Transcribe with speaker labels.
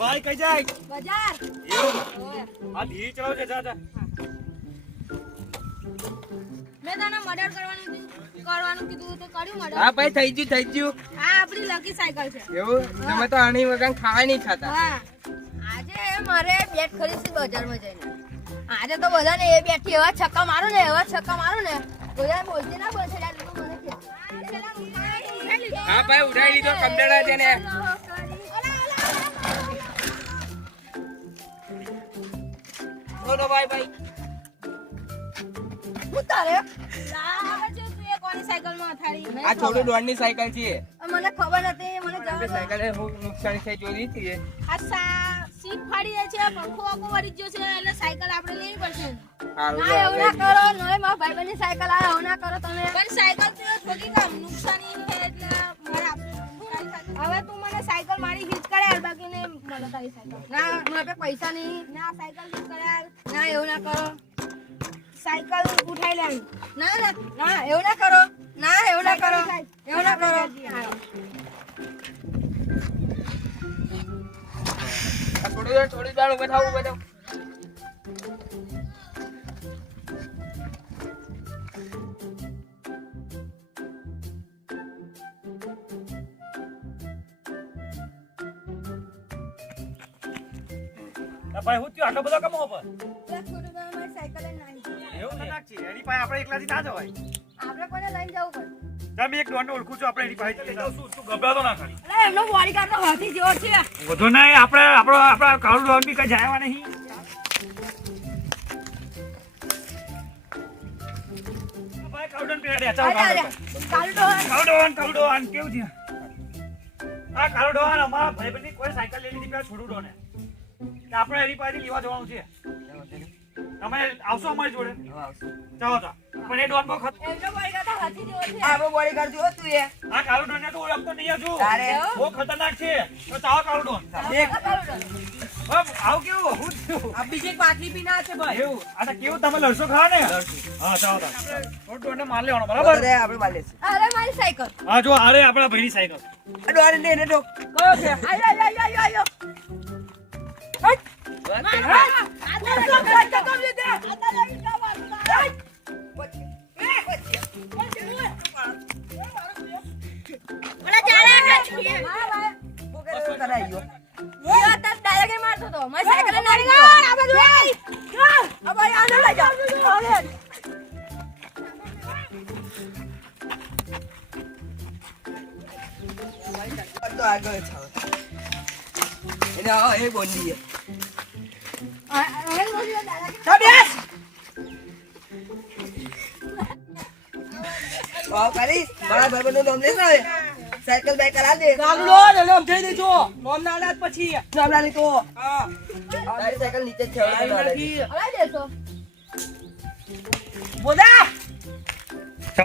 Speaker 1: ભાઈ કઈ જાય? બજાર. એવું. આ ધીરે ચલાવ છે જા. જા
Speaker 2: મેં તને મર્ડર કરવાનું કીધું- કરવાનું કીધું તો કર્યું મર્ડર.
Speaker 1: હા ભાઈ થઈ ગયું થઈ ગયું.
Speaker 2: આ આપણી લકી સાયકલ છે.
Speaker 1: એવું? તમે તો આની વગર ખાવા નહીં ખાતા.
Speaker 2: હા. આજે મારે બેટ ખરીદી બજારમાં જઈને. આજે તો બધાને એ બેઠી એવા છક્કા મારો ને એવા છક્કા મારો ને. બધા બોલતી ના બોલશે
Speaker 1: હા ભાઈ ઉડાડી લીધો કમડેડા છે ને બોલો ભાઈ ભાઈ. ઉતારે. આ થોડું દોડની સાયકલ છે.
Speaker 2: મને ખબર નથી મને જવા.
Speaker 1: સાયકલ હું નુકસાન છે જોઈ હતી
Speaker 2: આ સીટ ફાડી જાય છે પંખો આખો વળી ગયો છે એટલે સાયકલ આપણે લેવી પડશે. ના એવું ના કરો નોય મારા ભાઈબંધની સાયકલ આ એવું ના કરો તમે. પણ સાયકલ સાયકલ મારી હિચ કરે બાકી ને મને તારી સાયકલ. ના મારા પાસે પૈસા નહીં. ના સાયકલ હિચ કરે. ના એવું ના કરો. સાયકલ ઉઠાઈ લે ના ના ના એવું ના કરો. ના એવું ના કરો. એવું ના કરો.
Speaker 1: થોડી થોડી દાળ ઊભા થાવ. ભાઈ હું થયું આટલો બધો કમો પર સાયકલ એવું છે? એની પાસે આપણે એકલાથી ના જવાય.
Speaker 2: આપણે કોને લઈને જવું પડે?
Speaker 1: તમે એક દોડને ઓળખું છું આપણે એની પાસે જઈએ. શું શું ગભરાતો ના ખાલી
Speaker 2: અરે એમનો બોડીગાર્ડ તો હાથી જેવો છે.
Speaker 1: વધુ નહીં આપણે આપણો આપણા કાળું ડોન બી કઈ જાય નહીં. કેવું છે? આ કાળું ડોન અમારા કોઈ સાયકલ લઈ લીધી પેલા છોડું ડોને આપણે એની પાસેથી લેવા જવાનું છે. તમે આવશો અમારી જોડે? ચાલો તો પણ એ ડોન બહુ ખત
Speaker 2: એનો બોડીગાર્ડ હાથી દેવો છે. આપણો બોડી કાઢ જો તું એ.
Speaker 1: આ કાળો ડોન ને તો ઓળખતો નહીં છું તારે? બહુ ખતરનાક છે. તો ચાલો કાળો ડોન. દેખ આવું કેવું? હું
Speaker 2: આ બીજી એક બાટલી પી ના છે ભાઈ.
Speaker 1: એવું? આ તો કેવું? તમે લડશો ખરા ને? હા ચાલો તો ડોનને માર લેવાનો બરાબર?
Speaker 2: આપણે માર લેશું. અરે મારી સાયકલ.
Speaker 1: હા જો અરે આપણા ભાઈની સાયકલ.
Speaker 2: આ ડોર ને એને કયો છે. આયો આયો આયો આયો. કરાયો
Speaker 1: તાર ડાયરેક્ટ એ મારી સાયકલ ને વાવ કરી નામ ને દે. કાગડો એટલે આમ જઈ દેજો. નોમ ના અનાજ પછી. નામલાની તો. હા. તારી સાયકલ નીચે છે ના હલાઈ દેશો. બોલા!